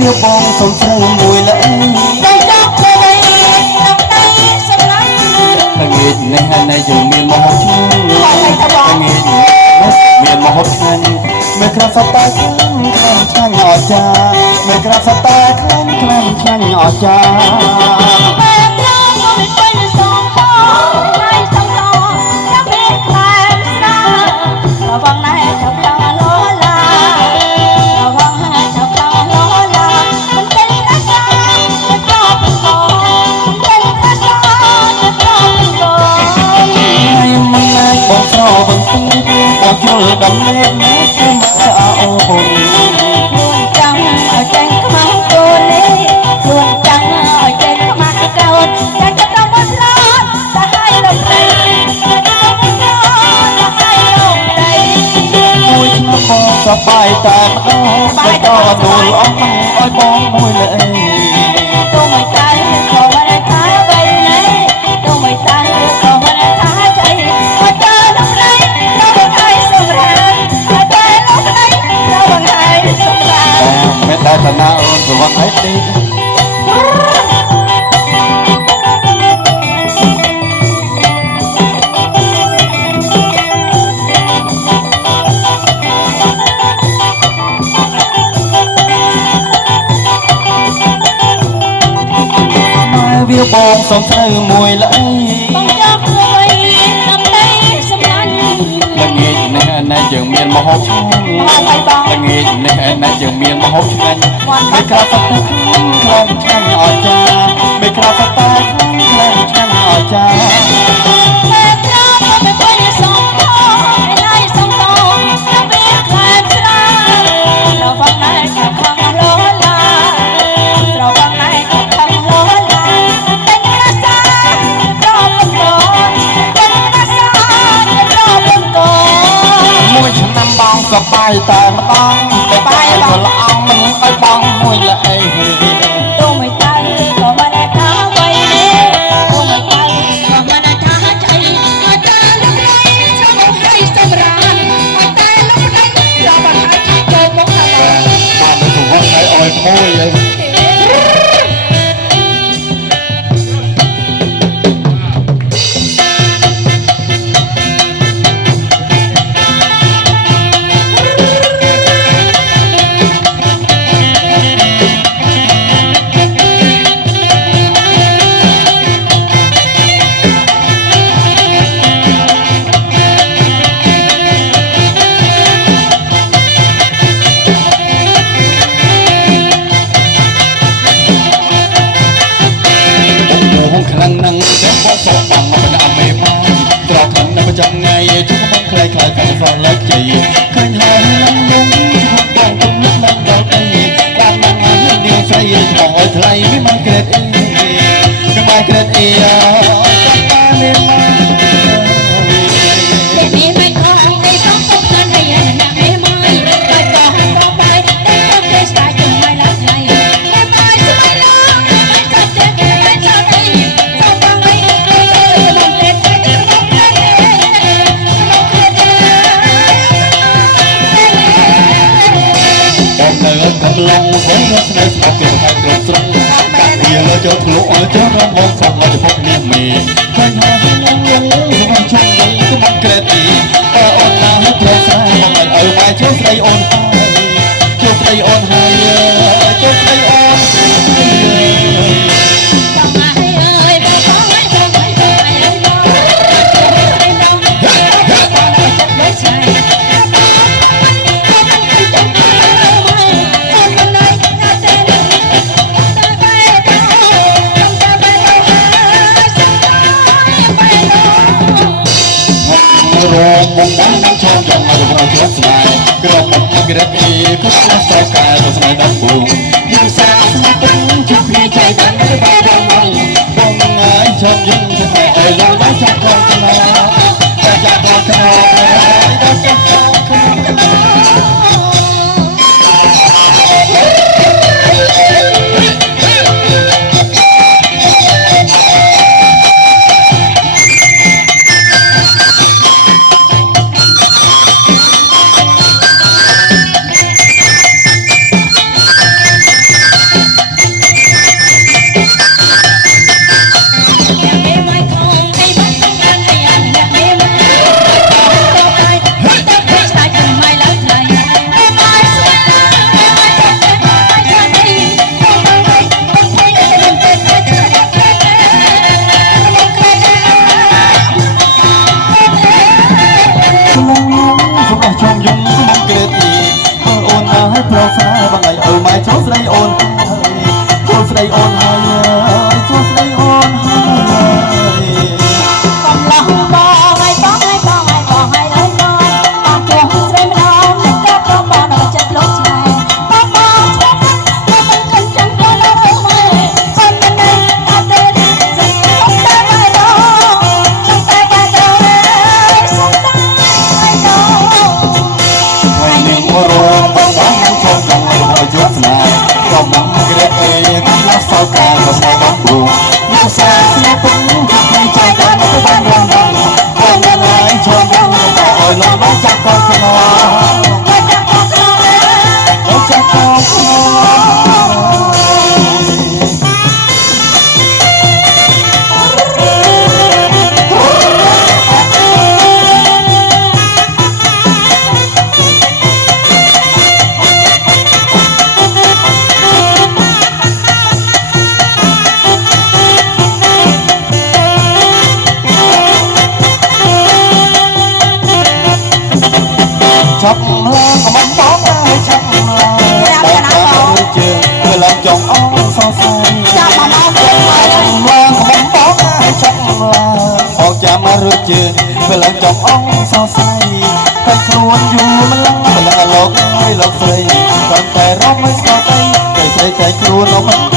វាបងសុំស្រូវមួយល្អីតែចង់ទៅវិញក្នុងដៃសម្លាញ់តែងាយនេះណែយើងមានមហោឆ្ងាញ់តែងាយមានមហោឆ្ងាញ់មិនក្រាបសតាខ្លាំងឆ្ងាញ់អស្ចារ្យមិនក្រាបសតាខ្លាំងឆ្ងាញ់អស្ចារ្យដំណេកនេះគឺមកអោបខ្លួនចាំឲ្យចេញខ្មាស់កូននេះខ្លួនចាំឲ្យចេញខ្មាស់កូនតែចិត្តទៅមកឆ្លោតតែឲ្យរំលែកតែចិត្តទៅមកឆ្លោតតែឲ្យរំលែកមួយឆ្នាំបងសប្បាយតែម្ដងតែតនួលអស់ឲ្យបងមួយលើទូមិនតែក៏មិនថាអ្វីនេះទូមិនតែក៏មិនថាใจមកទៅដំណេកទៅឲ្យសម្រាប់មេតាតាណាអូនសវ័ក្តិទេវាបងសុំស្រូវមួយល្អីបងចង់ជួយតាមតែសម្លាញ់ល្ងាចនេះណែយើងមានមហោឆ្ងាញ់ល្ងាចនេះណែយើងមានមហោឆ្ងាញ់មិនក្រាបសតាខ្លាំងឆ្ងាញ់អស្ចារ្យមិនក្រាបសតាខ្លាំងឆ្ងាញ់អស្ចារ្យសប្បាយតែម្ដងតែបាយបងល្អមិនឲ្យបងមួយល្អីទូមិនទៅក៏មិនថាអ្វីទូមិនទៅក៏មិនថាចៃអត់តែលំដៃចូលមកឲ្យសម្រានអត់តែលំដៃដល់បានឲ្យចូលមកថាបានទៅវត្តឲ្យមួយខ្លាំងណាស់តែបងសក់បងមិនអត់មេមកត្រកហ្នឹងនៅប្រចាំថ្ងៃជុំបងខ្លាយខ្លាយកាន់សល់លេចជ័យឃើញហើយនឹងមុំបងគុំនឹងដល់អីបានមកនាងស្រីបងឲ្យថ្លៃមិនមកក្រេតអីមិនមកក្រេតអីចាំបានមានមកកំឡុងស្វែងរកស្នេហ៍ស្មាត់ទៅហើយគ្រប់ស្រងវាលើចូលធ្លុឲ្យចូលរងបងស្រុកឲ្យចំពោះនាងមេឃើញហើយខ្ញុំខ្ញុំជុំយើងទៅមកក្រេតទីអូនណាហើយត្រូវស្រីមកឲ្យបាយជួយស្រីអូនហើយជួយស្រីអូនហើយជួយស្រីអូនរងមកបាននឹងឈប់យ៉ាងឲ្យเราជាស្បាយក្រមមកក្រេតអីក៏ស្អាតកាយទៅស្នេហ៍ដល់ពូយើងសាស្នាពេញជុំគ្នាចៃបានទៅបានបងហើយឈប់យើងទៅឲ្យលោកបានចាប់ផងណាតែចាប់ផងណាដល់ចាប់ផងណា chọc la có mong bóng ai chọc la bóng ta đôi chưa người làm chồng ông so say chọc la có mong bóng ai chọc la bóng cha mà đôi chưa người làm chồng ông so say tay khuôn dù mà lăng mà lăng lộc hay lộc say còn tay rong mới so tay tay say tay khuôn nó vẫn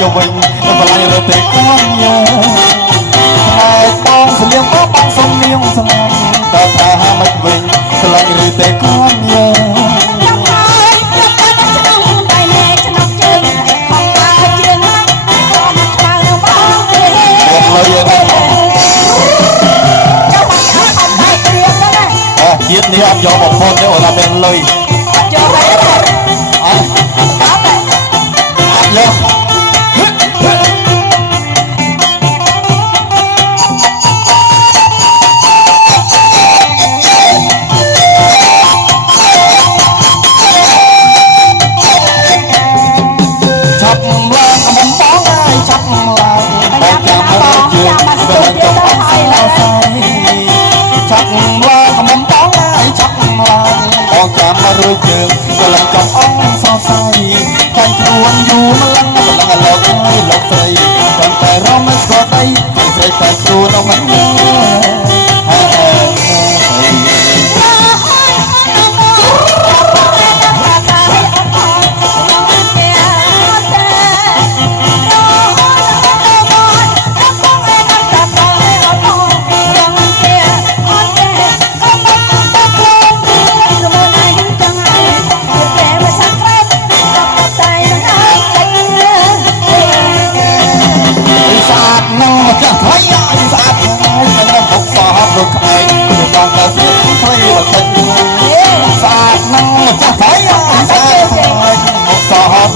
cho mình và lại rồi để con nhớ hai con sẽ liên bó băng sông niêu sông ta ta hai mình mình và lại rồi để con nhớ Giết đi ăn gió một phút để ở là bên lơi lên đôi trường và làm chồng ông so say canh khuôn dù mà lăng mà lăng lộc hay lộc say còn tay rong mới có tay tay say tay khuôn ông vẫn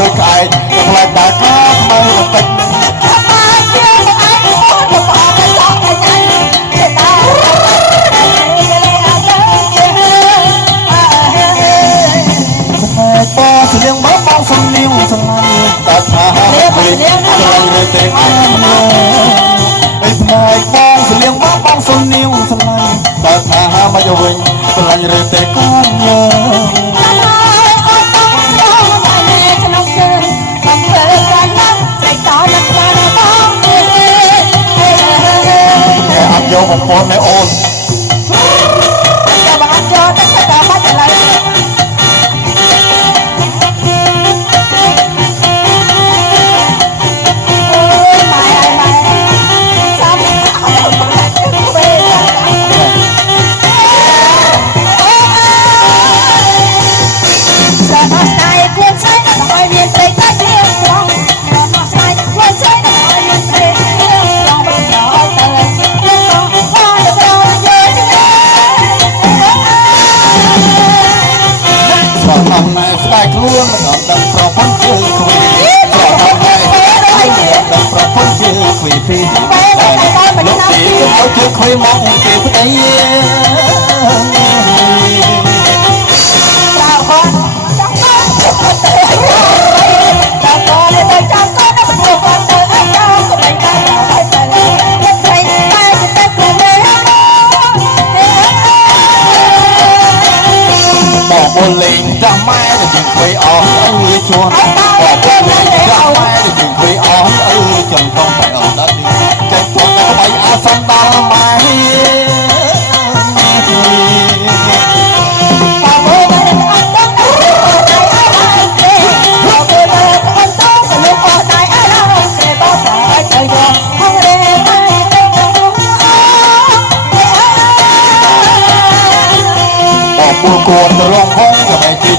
đôi cài gặp lại đã có mơ một tình ba sự liên bó bao sông niêu sông ta tha về rồi rồi tình mai ba sự liên bó bao sông niêu sông ta tha mà cho mình rồi rồi tình con nhớ vô một con mẹ ôn cho bạn cho tất cả bắt trở lại luôn mà đầm pro phong chơi quỳ đầm pro phong chơi quỳ phi lúc đi có chơi khuya mong kêu đây chào con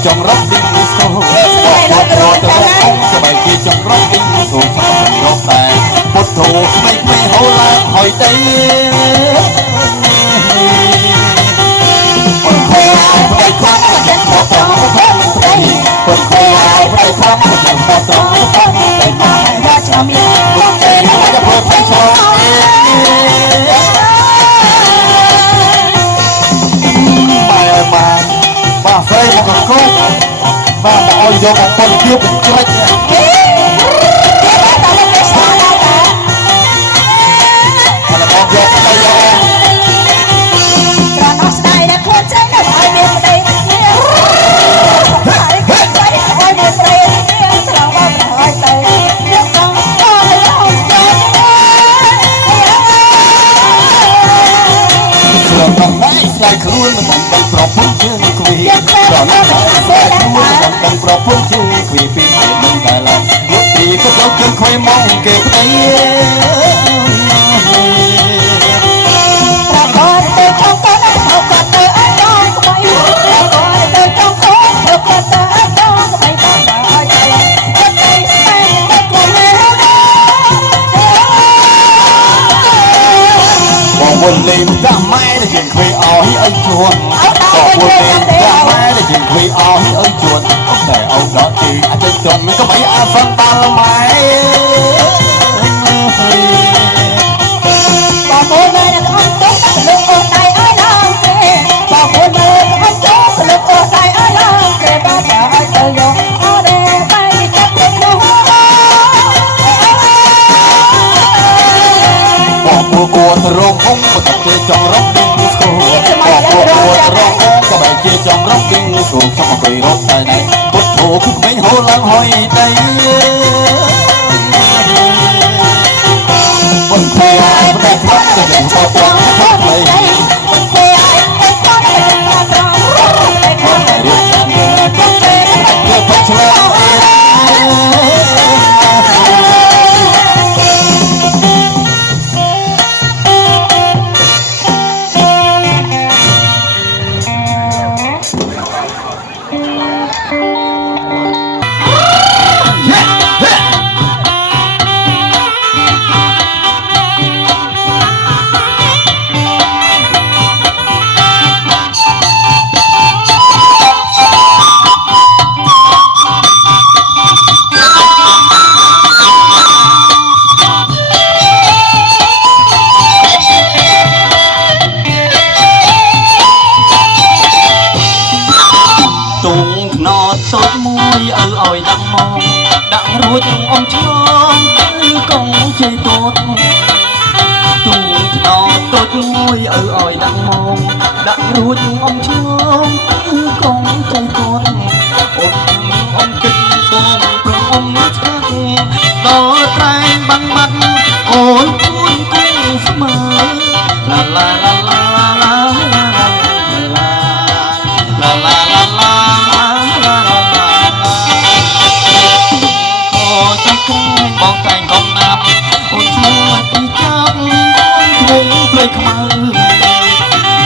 ចង់រកឌីងស្គរបងពួនទៅរកអង្គសបាយជាចង់រកឌីងសូមសំរកតែពុទ្ធោក្មេងៗហូរឡើងហើយទៅคนคุยไปครั้งจะพอตรงไปคนคุยไปครั้งจะพอตรงไปมาว่าจะมีคนใจจะพอไปชอบมาใส่มากับกูมาเอาโยกคนเดียวเป็นจุดมาแล้วมองโยกไปโยกស្លាយខ្លួនមិនបានប្រពន្ធជើងគួយដល់ណាស្លាយខ្លួនមិនបានប្រពន្ធជើងគួយពីមិនដែលឡើយលោកទីក៏ដល់គិនខ្វៃមកគេប្តីប្រកបទៅក្នុងកូនប្រកបទៅអត់ដល់ក្បៃប្រកបទៅក្នុងកូនប្រកបទៅអត់ដល់ក្បៃបានដល់ទៅចិត្តតែតែខ្លួននេះបងវល់លេងដាក់ម៉ែដែលយើងខ្វៃអស់អីជួនបងវល់លេងដាក់ម៉ែដែលយើងខ្វៃអស់អីជួនតែអោដកទីអត់ជន់ក៏មិនអាសន្នដល់ម៉ែបងវល់លេងអត់ទៅលោកអូនដៃអើយឡើងទេបងវល់លេងអត់ទៅលោកអូនដៃអើយឡើងទេបងតែឲ្យទៅយកអត់ទេបែរចិត្តទៅនោះបងពូគួរទៅរងអង្គបើតែចង់រកពីស្គរបងពូគួរទៅរងអង្គក៏បែរជាចង់រកពីស្គរសុំទៅរកតែណៃពុទ្ធោគឺក្មេងហូរឡើងហុយទៅបងខ្លាយតែខ្លាចទៅនឹងបោះត្រង់ទៅផ្លេបងខ្លាយតែខ្លាចទៅនឹងបោះត្រង់តែខ្លាចទៅរៀបចំទៅទៅបោះឆ្លាតដាក់រួចអមឆ្លងគឺកងជ័យតូចទូថ្នោតតូចមួយឲ្យដាក់មកដាក់រួចអមឆ្លងគឺកងជ័យតូចអមគិតបងប្រអមឆ្កាត់ដល់ត្រែងបាំងបាត់អូនគួនគង់ស្មើឡាឡាឡាឡាឡាឡាឡាបងតែងកំណាប់អូនឈ្មោះទីចាប់អូនឈ្មោះព្រៃខ្មៅ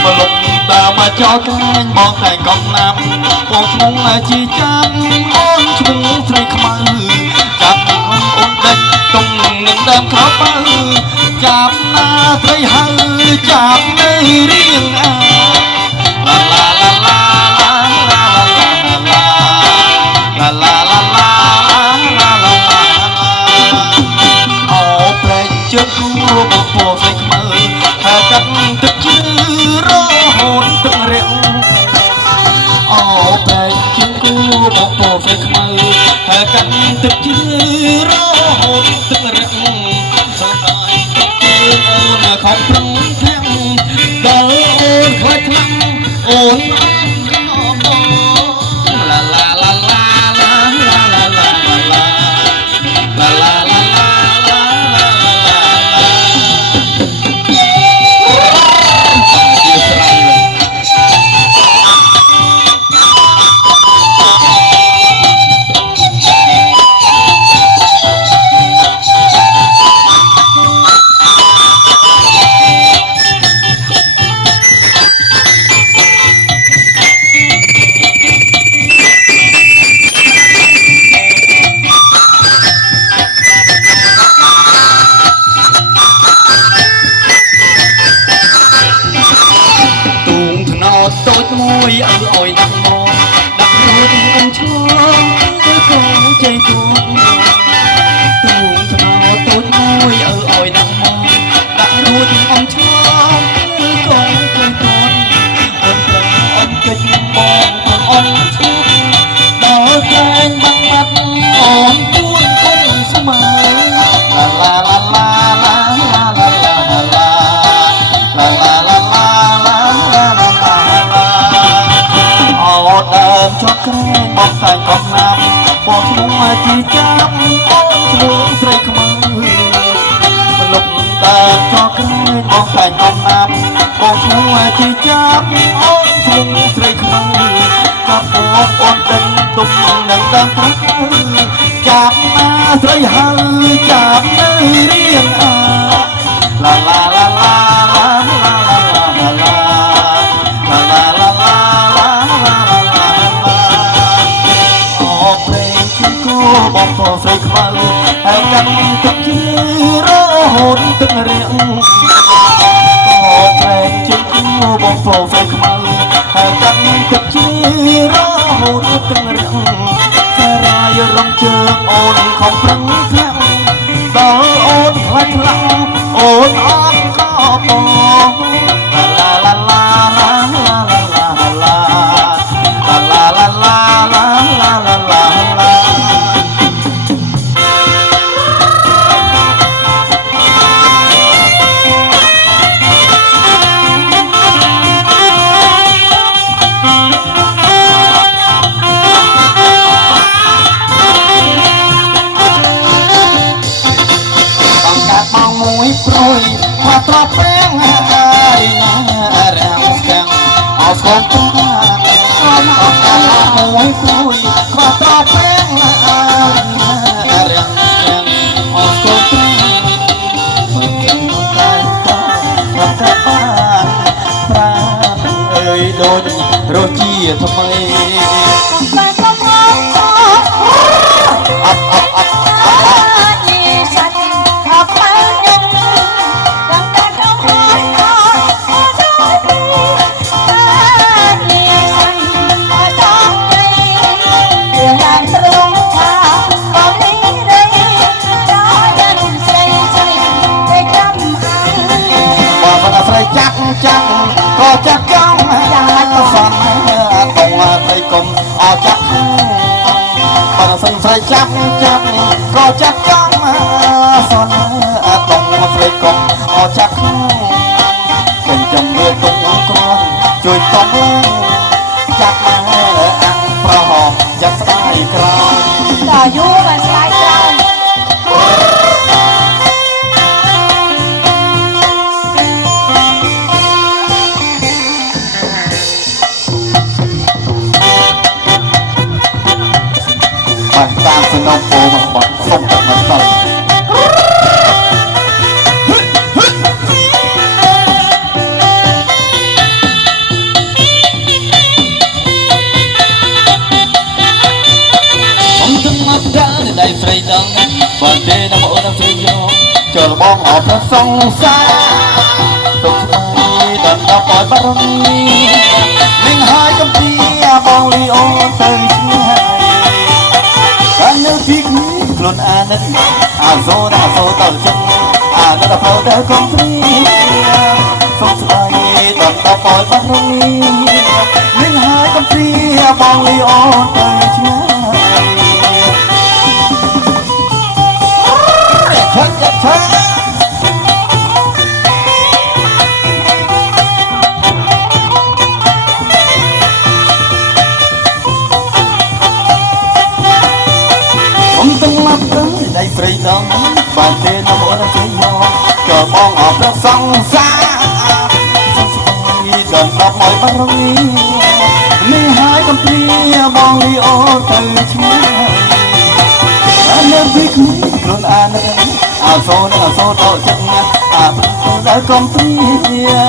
បលុកដើរមកចោលកាញ់បងតែងកំណាប់បងឈ្មោះជាចាប់អូនឈ្មោះព្រៃខ្មៅចាប់អូនដេញតុងនឹងដើមខោបើចាប់ណាត្រីហៅចាប់នៅរៀងអាឡាឡាឡាឡាឡាឡាឡាឡាជើងគូបងពោស្រីខ្មៅហើយកាត់ទឹកជឿរហូតទឹករាក់អូបែកជើងគូបងពោស្រីខ្មៅហើយកាត់ទឹកជឿរហូតទឹករាក់សូមឲ្យទឹកជើងអូនខំប្រឹងខាំដល់អូនខ្លាចខ្លាំងអូនឡាឡាឡាឡាឡាឡាឡាឡាឡាឡា ជាចាប់អូនឈ្មោះស្រីខ្មៅកាប់បងអូនដឹងទុកនឹងដឹងព្រឹកចាប់ណាស្រីហៅចាប់នៅរៀងអាឡាឡាឡាឡាឡាឡាឡាឡាឡាឡាឡាអូព្រេងជាគូបងប្រុសស្រីខ្មៅហើយកាន់ទឹកជារហូតទឹករៀងអូព្រេងជាគូបងប្រុសស្រីខ្មៅហើយកាន់ទឹកជារហូតទឹករៀងសារ៉ាយរំជើងអូនខំប្រឹងខ្លាំងដល់អូនខ្លាចខ្លាំងអូនអត់ក៏បងឡាឡាឡាឡាឡាឡាឡាឡាឡាឡាឡាឡាឡាឡាមួយព្រួយមកត្រប់ពេងហើយណារាំងស្គាំងអោស្គមតាអូនអត់កាមួយព្រួយមកត្រប់ពេងហើយណារាំងស្គាំងអោស្គមតាមើលតែតារាប់កាបានប្រាអើយដូចរសជាតិថ្មីចាប់ក៏ចាប់ចង់យ៉ាងណាសន់តងស្រីគុំអោចាប់បើសិនស្រីចាប់ក៏ចាប់ចង់សន់តងស្រីគុំអោចាប់ខ្ញុំចាំមើលទុកក្រំជួយកំចាប់មកអាំងប្រហោចាក់ស្ដាយក្រោយដល់យូរបានស្ដាយក្រោយតាមសំណុំពោមកបាត់សុំតែមិនទៅខ្ញុំទឹកមកដើរដៃស្រីដឹងបើទេដល់អូនស្រីយកចូលបងអត់ប្រសងសាទុកស្ដីដល់ដល់បយបារមីនឹងហើយកំពីបងលីអូនទៅឆ្ងាយកាន់នៅពីខ្លួនអានិតអាសូតដល់ចិត្តអានិតទៅដល់កំព្រីសុខស្ដីដល់ដល់បយបារមីនឹងហើយកំព្រីបងលីអូនទៅឆ្ងាយខឹងចិត្តឆាដៃស្រីដឹងបើទេនៅអូនស្រីយកក៏បងអត់ប្រសងសាសុខស្ដីដល់ដល់មកបារមីនឹងហើយកំព្រាបងលីអូទៅឆ្ងាយអានៅពីខ្លួនអានអាសូនដល់ចិត្តអាដល់កំព្រា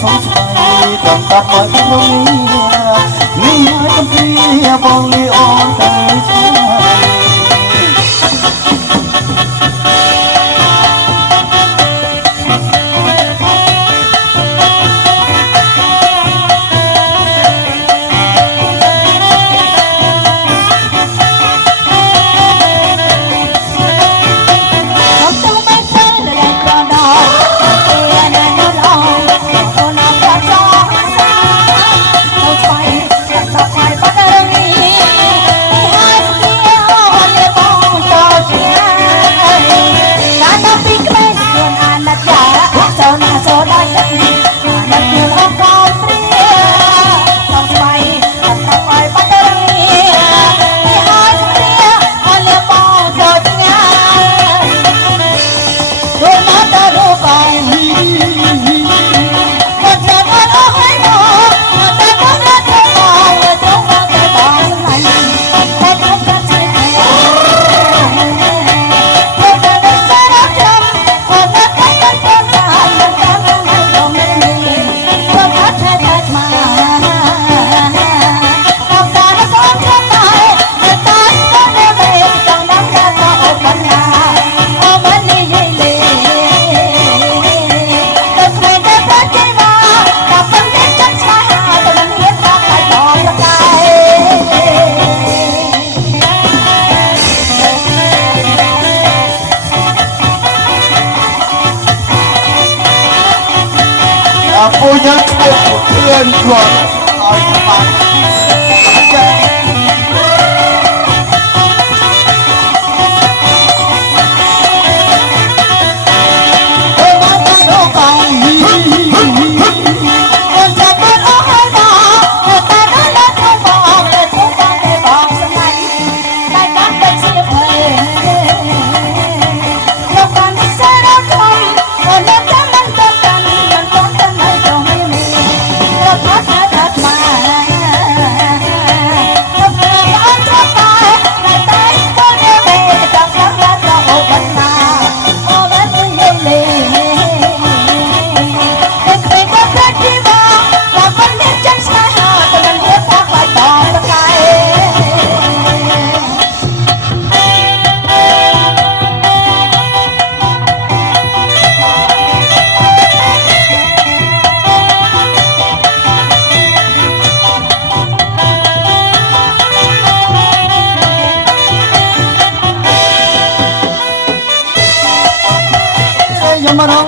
សុខស្ដីដល់ដល់មកបារមីនឹងហើយកំព្រាបងលីអូទៅឆ្ងាយ ពូយើងធ្វើធឿនគាត់ឲ្យបានចា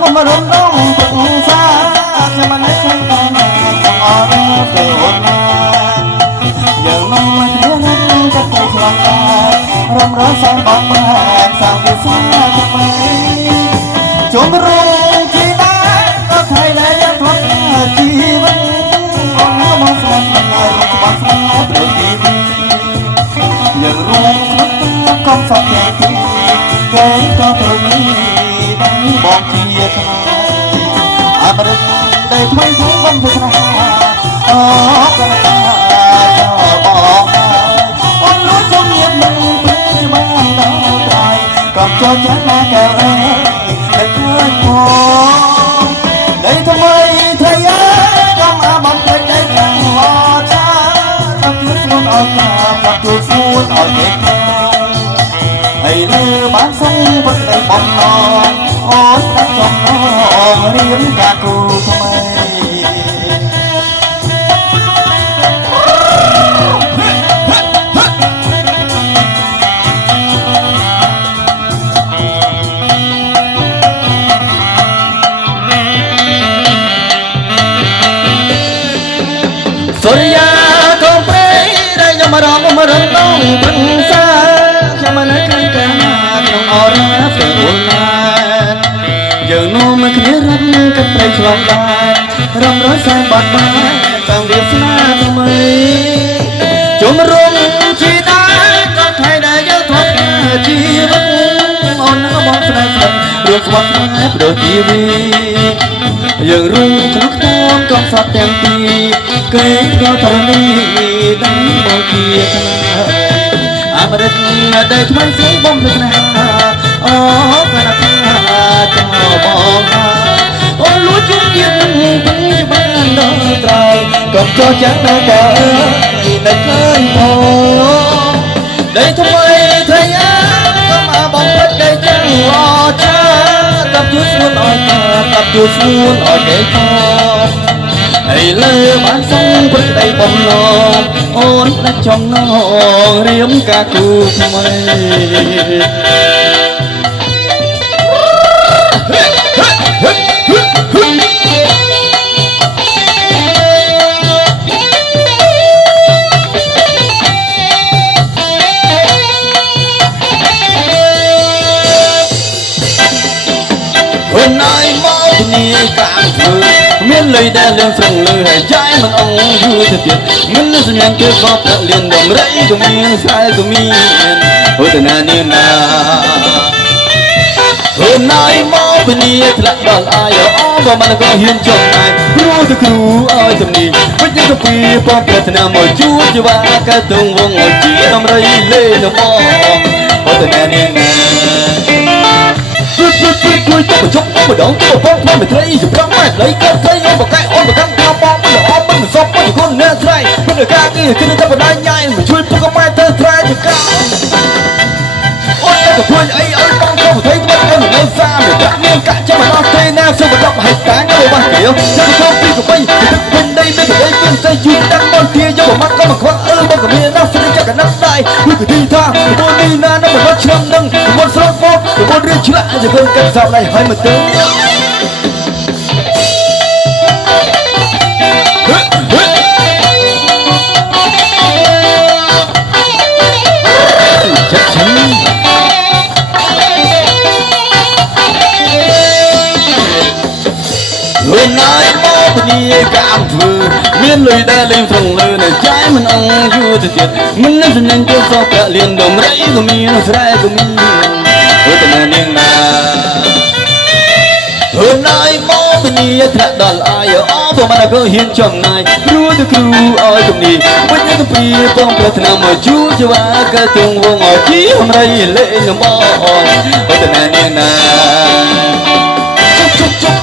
មករងរំរំទឹកសាខ្ញុំមិនឃើញតែអរទៅអូនណាយើងមិនគ្នានឹងចិត្តទៅឆ្លងតែរំរំសងបងបានសាងវាស្មារតីជុំរងជីតាក៏ថៃលែងធ្លាប់ជីវិតអូនមកស្លាប់ស្លាប់ក្បត់ស្លាប់ទៅទីយើងរួមក្នុងកំសត់ទាំងពីរគេក៏ត្រូវមានបងជាខ្នាអមរិតដីថ្មីថ្មីបំពេញណាអូកណ្ដាចោបងអូនលួចជុំញៀមនឹងពេលបានដល់ត្រៃកំចូលចាស់ណាកែវអើយតែឃើញផងដីថ្មីថ្មីកំអាបំពេញដីខាងឡចាកំជួយស្ងួនអត់ណាបាត់ជួយស្ងួនអត់ទេហើយលើបានសុំវត្តដីបំណងអូនតែចំនងរៀនកាគូថ្មីសុរិយាកងព្រៃដែលខ្ញុំមករំដងព្រឹងសាខ្ញុំមិនឃើញកាក្នុងអរណាស្រួលណាយើងនោមគ្នារត់កាត់ព្រៃឆ្លងដែររំរយសែនបាត់បានតាំងវាស្នាថ្មីជុំរងជីតាក៏ថៃដែលយើងធ្លាប់ជីវិតអូននឹងបងស្នេហ៍ស្រីរឿងស្វាត់ស្នេហ៍ប្រទីវីយើងរួមក្នុងខ្ទមកំសត់ទាំងពីរគេក៏ត្រូវនេះដឹងមកជាខ្នាអមរិតដីថ្មីស្រីបំភ្លេចណាអូកណ្ដាចោបងអូនលួចជុំញៀមពេញបានដល់ត្រៃកំចោចាស់ណាកែនៅឃើញផងដីថ្មីថ្មីក៏មកបំពេញដីទាំងឡចាកំជួយស្ងួនអត់កំជួយស្ងួនអត់គេផងហើយលើបានសុំព្រឹកដីបំណងអូនដាច់ចំណងរៀមកាគូថ្មីhôm nay máu thì nhẹ cảm thử miên lời đã lên sông lời hay trái mình ông vui thật tuyệt miên lời sinh nhang kia góp đã liền đồng rẫy của miên sai của miên ôi từ na niên na hôm nay máu thì nhẹ thật lạnh đòn ai ở và mà có hiên chồng ai ru từ kêu ai thầm đi với những cái phi phong đẹp thì nào mồi chúa cho ba cái tung vòng ngồi chỉ đồng rẫy lên đồng mò ôi từ na niên na tôi một chút một đón tôi một phong thôi mình thấy chụp răng mai lấy cơn thấy ôm vào cái ôm vào căng cao bom bây giờ ôm bên mình xong bây giờ con nè trai bên người ca kia khi ta vào đây nhai mình chui tôi có mai tơ trai thì cao ôi ta gặp tôi ấy ấy con không thấy bên em mình nơi xa mình cắt miếng cạn cho mà nó tê nè xong mà động hay tán cái đồ bằng kiểu cho tôi không đi của bay thì đứng bên đây bên đây bên tay chui đang bên kia cho một mắt có một khoác ơ bên cả miền nam sẽ đi cho cả năm đại tôi cứ đi tha tôi đi na nó mà nó châm nâng một số một một riêng lại rồi cơn cơn dạo này hai một tiếng ណាយមកពនីកាមធ្វើមានលុយដែលលេងត្រង់លើនៅចាយមិនអងយូរទៅទៀតមិននឹងសនឹងទៅសោកប្រាក់លៀនដំរីក៏មានស្រែក៏មានអើតើនាងណាណាយមកពនីថ្នាក់ដល់អាយអបមកក៏ហ៊ានចំណាយព្រោះទៅគ្រូឲ្យគំនីវិញទៅពីបងប្រាថ្នាមកជួជាវាក៏ទងវងឲ្យជីអំរៃលេងនំអនអើតើនាងណា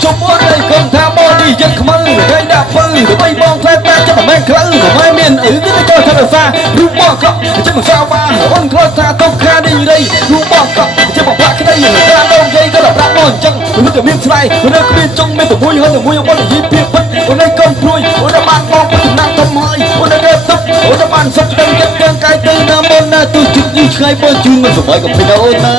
ជប់អត់ឯកុំថាបងនេះយើងខ្មៅថ្ងៃដាក់ពើដើម្បីបងផ្លែតាចិត្តតែមិនខ្លៅមិនមានអីគឺក៏ថារសារូបបងក៏ចិត្តមិនសាបានអូនគាត់ថាទុកខានេះរីរូបបងក៏ចិត្តមកបាក់ក្តីតាមដងយាយក៏ប្រាប់មកអញ្ចឹងមិនទៅមានឆ្លៃមិនគ្មានចុងមានតែមួយហើយតែមួយបងនិយាយពីពិតអូនឯងកុំព្រួយអូនបានបងពីចំណាក់ធំហើយអូនឯងទុកអូនបានសុខដឹងចិត្តទាំងកាយទៅណាមុនណាទូជិះនេះឆ្ងាយបងជឿមិនសុបាយក៏ពីអូនណា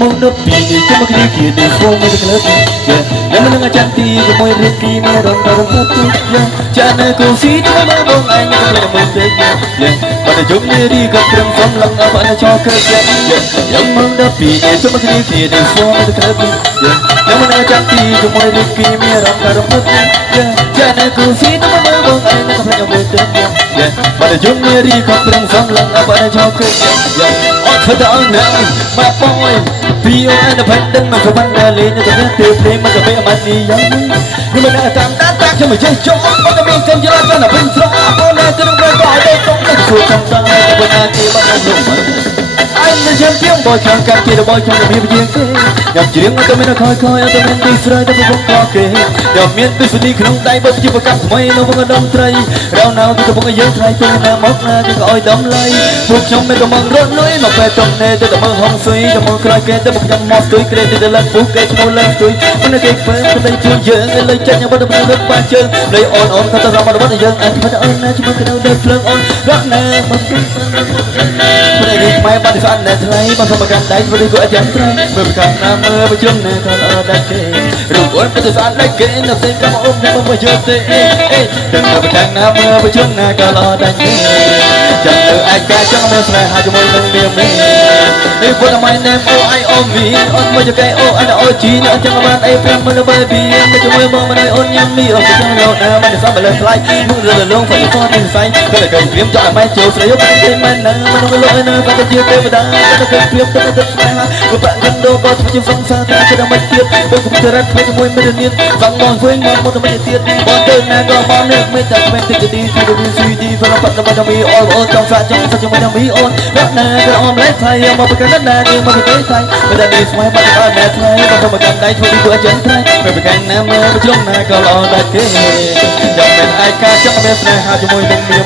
មកដល់ពីនេះជុំគ្នាគៀនេះហ្វូមិនក្លើបយ៉ានឹងអាចារ្យទីជាមួយរៀបពីមានរំដរំពុតយ៉ាចានគូស៊ីទៅមកបងឯងក៏លើមើលទៅយ៉ាបើតែជុំនេះរីក៏ព្រឹងសំឡងអបអនចោកើយ៉ាយកមកដល់ពីនេះជុំគ្នាគៀនេះហ្វូមិនក្លើបយ៉ានឹងអាចារ្យទីជាមួយរៀបពីមានរំដរំពុតយ៉ាចានគូស៊ីទៅមកបងឯងក៏លើមើលទៅយ៉ាបើតែជុំនេះរីក៏ព្រឹងសំឡងអបអនចោកើយ៉ាអត់ធ្វើដល់ណាមកបងពីអូនទៅផិតដឹងមកបានតែលេងទៅទៅភ្លេងមកទៅពេលអានេះយ៉ាងនេះមិនតាមតាខ្ញុំមិនចេះចោលមកទៅមានកម្មយល់ទៅវិញស្រកអបណាទៅនឹងក៏ឲ្យទៅទៅសួរចំតាំងទៅបានគេបាននោះអញនឹងចាំពីបងខាងកាត់គេរបស់ខ្ញុំមានវិជាគេខ្ញុំច្រៀងទៅមានខយអត់ទៅមានទីស្រ័យទៅបងក៏គេខ្ញុំមានទស្សនីក្នុងដៃបើជាប្រកាសថ្មីនៅវងដុំត្រីរោណៅទៅបងយើងថ្លៃទៅណាមកណាគេក៏ឲ្យដំឡៃពួកខ្ញុំមិនទៅមករត់លុយមកពេលទំនេរទៅមើលហងស៊ុយទៅមើលក្រោយគេទៅមកខ្ញុំមកស្ទួយក្រេទៅលើពុះគេឈ្មោះលើស្ទួយមិនគេពេញទៅជួយយើងលើចិត្តខ្ញុំទៅរត់បានជើងលេអូនថាទៅរំរបស់យើងអញថាអូនណាជាមួយគេនៅភ្លើងអូនរត់ណាមកព្រៃនេះម៉ែបាត់ស្អាតណែថ្លៃមកមកកាន់ដៃព្រៃក៏អត់ចាំត្រង់មើលកាំណាមើលបជុំណែក៏អត់ដាច់គេរូបអូនទៅស្អាតដាច់គេនៅផ្សេងក៏អូនទៅមកយកទេទាំងទៅកាំណាមើលបជុំណែក៏អត់ដាច់គេចាំទៅអាចកាចង់មើលស្នេហាជាមួយនឹងនាមនេះពុតម៉ៃណែអូអៃអូមីអូនមកយកគេអូអញអូជីអញ្ចឹងបានអី5មិនទៅពីមកជាមួយមកមិនអូនញ៉ាំមីអូចាំរត់ណាមិនសមលើថ្លៃមុខរលងហ្វឹកហ្វនេះសៃក៏តែគេព្រៀមចោលម៉ែចូលស្រីយកតែមិនណាមិនលុយណាក៏ជាទេវតាក៏តែព្រៀមទៅទៅស្នេហាក៏បាក់កណ្ដោក៏ធ្វើជាសង្សារតែតែមិនទៀតបើគំចរិតធ្វើជាមួយមេរៀនសងមកវិញមកមុនមិនទៀតបងទៅណាក៏មកនេះមិនតែមិនតិចទីទីទីហ្វឡប៉ក៏មិនអូអូចង់សាចង់សាជាមួយនឹងមីអូនរត់ណាក៏អមលេថ្លៃមកប្រកាន់ណានេះមកទៅថ្លៃមិនដែលនេះស្មៃបាត់អត់ណែថ្លៃក៏ទៅមកកាន់ដៃធ្វើពីគួរចឹងថ្លៃមិនប្រកាន់ណាមើលប្រជុំណាក៏ល្អដែរគេចាំមិនអាចការចង់មានស្នេហាជាមួយនឹងមី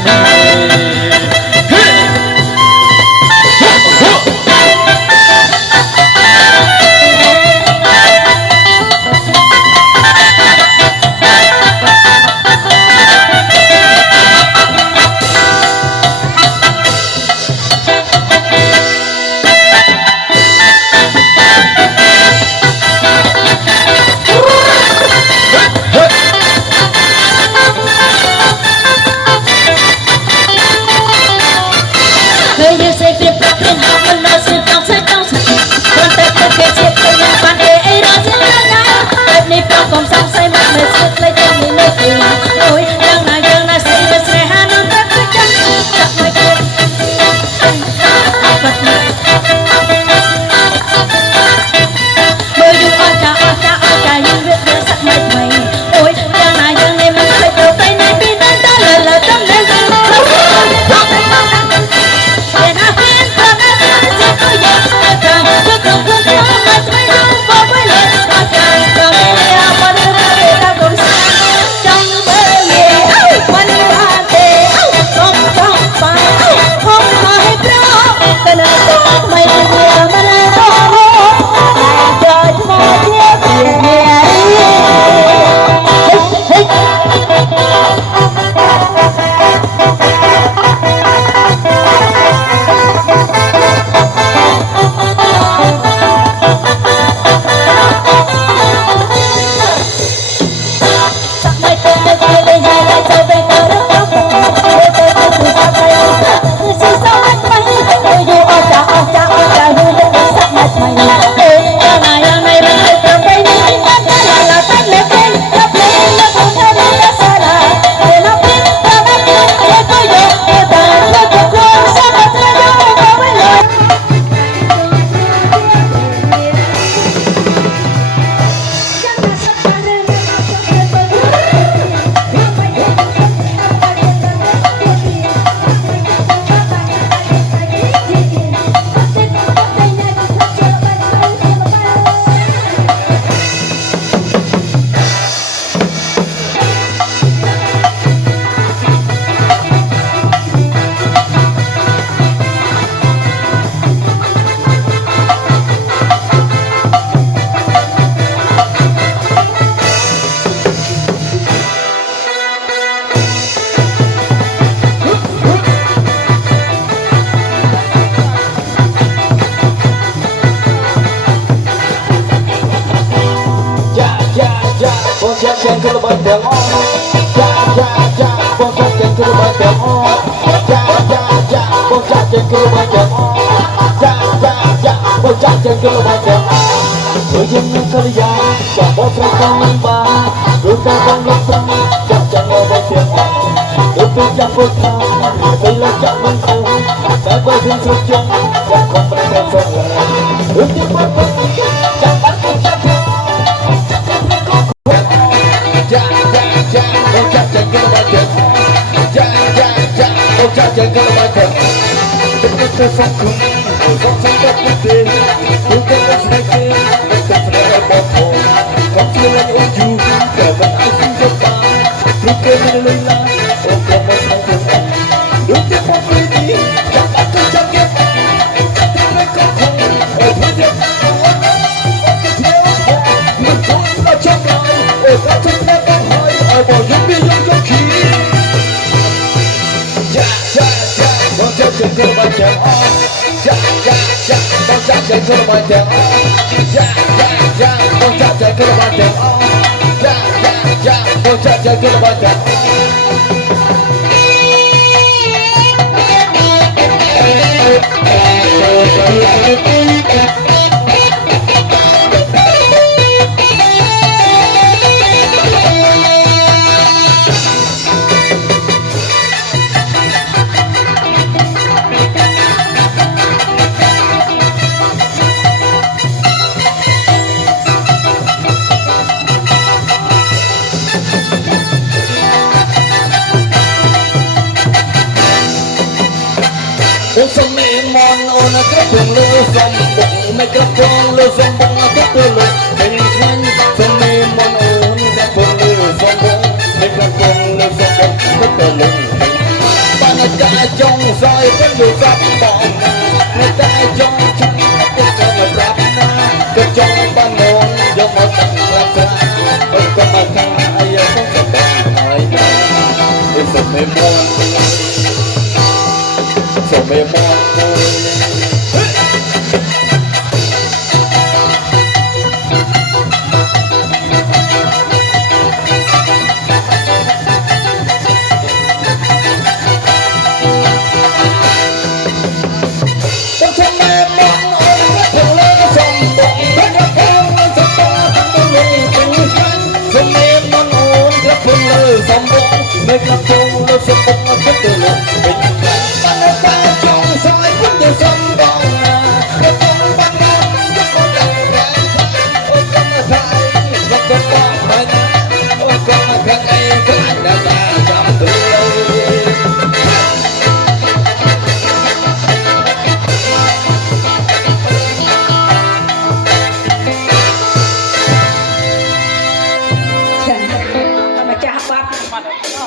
ចាក់ចេញគឺរបស់ចាក់បងចាក់ចេញគឺរបស់ចាក់ធ្វើជាមានកិរិយាចាំបងស្រែកកងមិនបានឬតែបងលុបប្រាំចាក់ចេញរបស់ចាក់ឬពេលចាក់ពុតខាពេលលើចាក់មិនខុសតែបើถึงស្រុកចង់ចាក់គាត់ប្រកែកសងឬទីបាត់ចាក់បាត់គាត់ចាក់បងចាក់ចេញគឺរបស់ចាក់បងចាក់ចេញគឺរបស់ចាក់ទៅសង្ឃឹមសង្ឃឹមដល់ពេលទៅទៅស្នេហ៍ទៅស្នេហ៍បងផងខ្ញុំជឿលើអូយូតែមិនអាចសុំទៅបានព្រោះគេមិនលុយឡាអូប្រមោះស្នេហ៍ទៅដូចជាផងនេះចាំបាត់ទៅចាំគេចាំទៅមិនក៏ខំអូព្រោះជាមិនខំមកចាំឡើយអូក៏ទៅស្នេហ៍ទៅហើយអូបងយំពីយំទៅគីបងចាក់ចេញគឺរបស់ចាក់បងចាក់ចេញគឺរបស់ចាក់បងចាក់ចេញគឺរបស់ចាក់បងចាក់ចេញគឺរបស់ចាក់អូសំមេមនអូនក្រពងលើសំបងមិនក្រពងលើសំបងទៅទៅលើពេញខ្លាញ់សំមេមនអូនក្រពងលើសំបងមិនក្រពងលើសំបងទៅទៅលើបានតែចង់សយទៅលើសពបងមិនតែចង់ជួយទៅទៅប្រាប់ណាក៏ចង់បាននងយកមកតាំងក្រាបស្រាអត់ក៏មកខាងអាយផងក៏បានហើយណាអ៊ីសំមេមនសំមេមនไม่กระพงแล้วสมบูรณ์ก็ตัวลงเป็นมันตาจงสายพุ่งจะสมบังก็ต้องบังคับยกคนดังแรงโอ้ก็มาไทยก็ต้องไปนะโอ้ก็มาแข่งไอ้กันนะตาจำตัว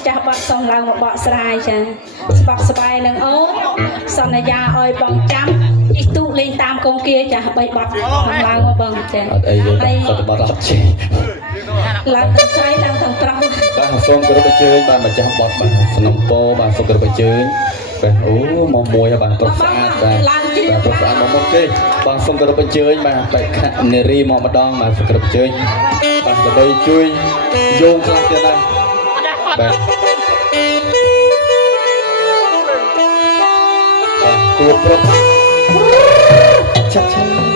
ចាស់បាត់សុំឡើងមកបកស្រាយចាស្បកស្បាយនឹងអូនសន្យាអើយបងចាំជីទូលេងតាមកងគាចាស់3បាត់ឡើងមកបងចាអត់អីទេគាត់បាត់អត់ជិះឡើងទៅស្រីឡើងទៅត្រង់បាទសូមគោរពអញ្ជើញបាទម្ចាស់បាត់បាទសំណុំពោបាទសូមគោរពអញ្ជើញបាទអូមកមួយបាទប្រុសស្អាតបាទប្រុសស្អាតមកមុនគេបាទសូមគោរពអញ្ជើញបាទបេក្ខនារីមកម្ដងបាទសូមគោរពអញ្ជើញបាទដើម្បីជួយយោងខ្លះទៀតណាបាទគួរប្រុសឆាប់ឆាប់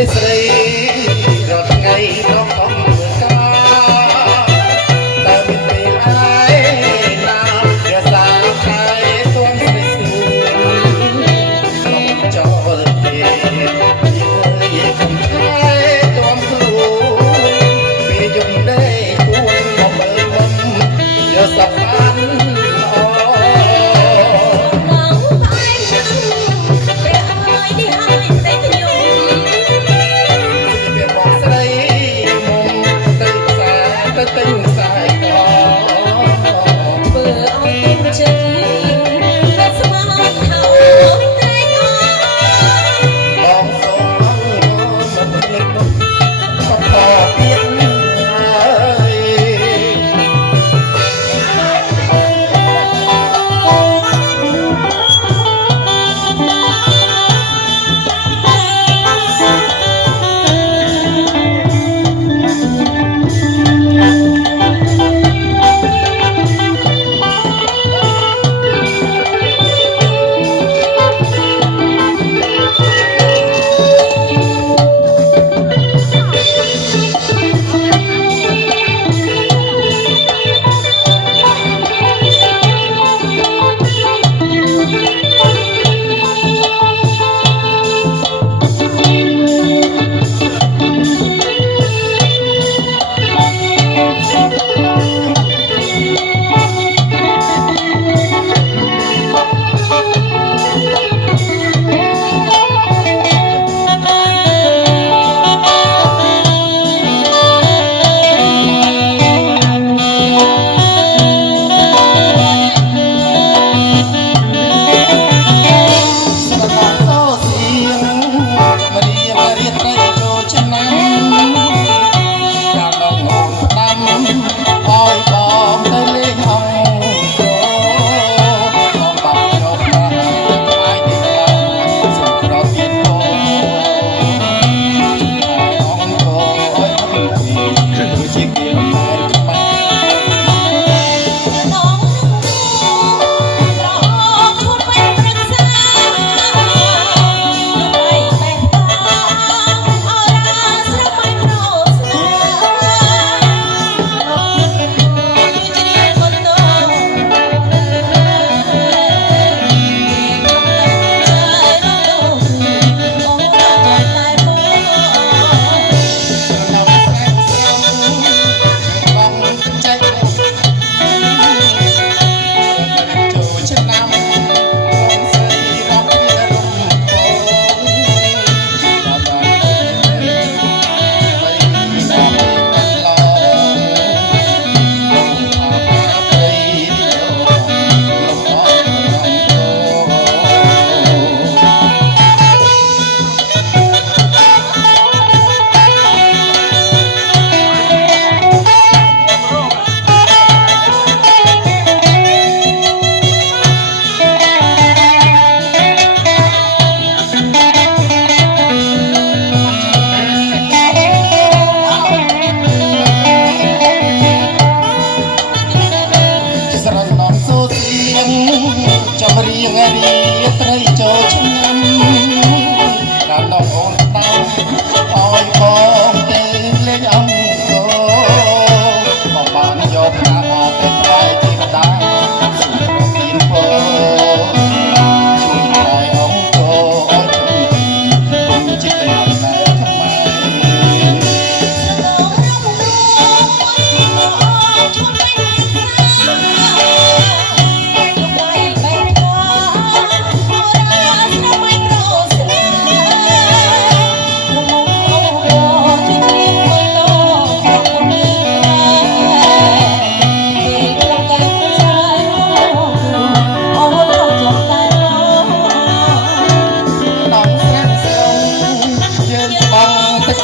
ស្រីរត់ថ្ងៃរកអំធ្វើការតែមានពេលឯណារសាខែទួងស្រីស្រួលក្នុងចោលទេយេកំខែទួងខ្លួនពេលយំដេកគួនមកមើលមុំយកសាប់បាន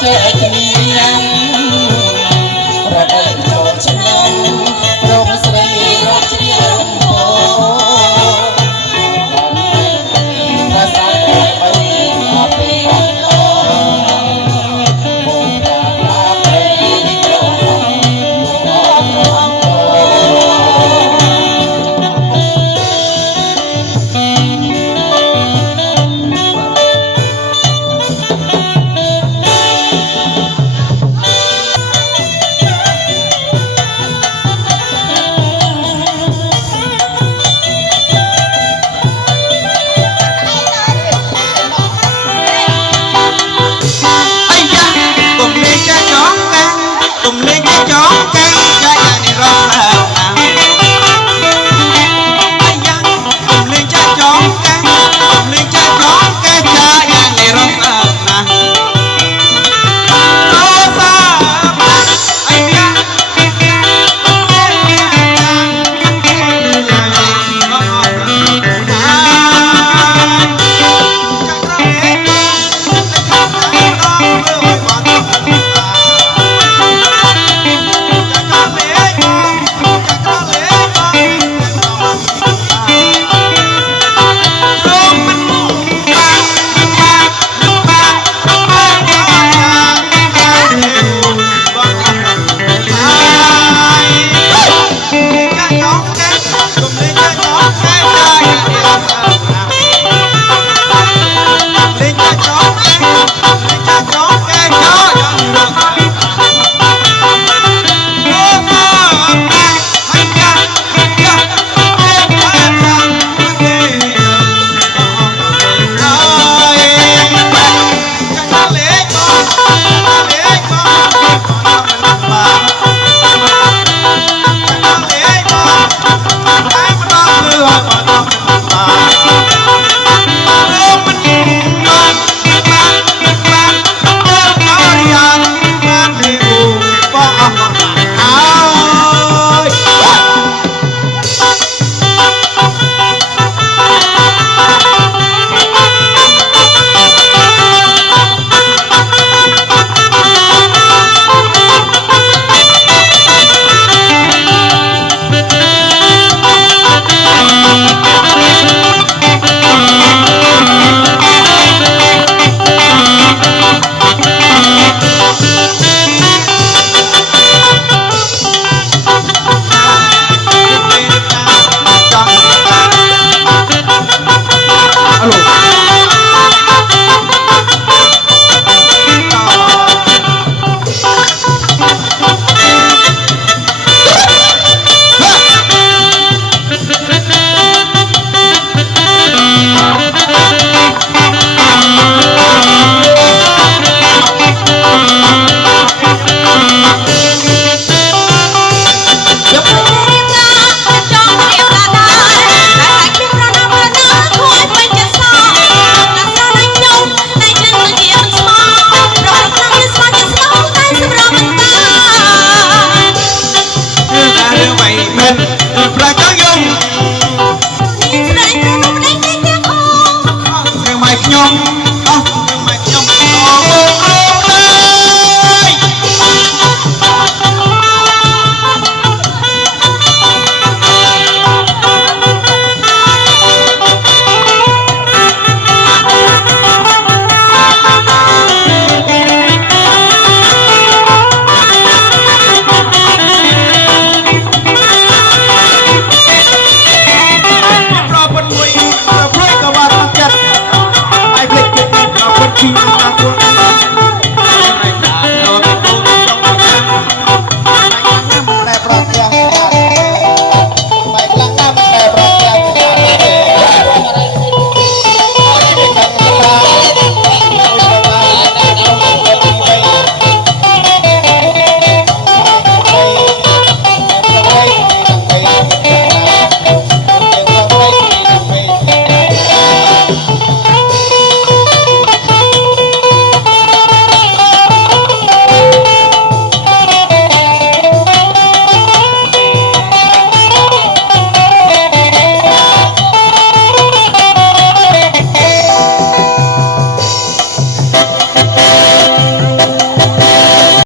ចេះគ្នា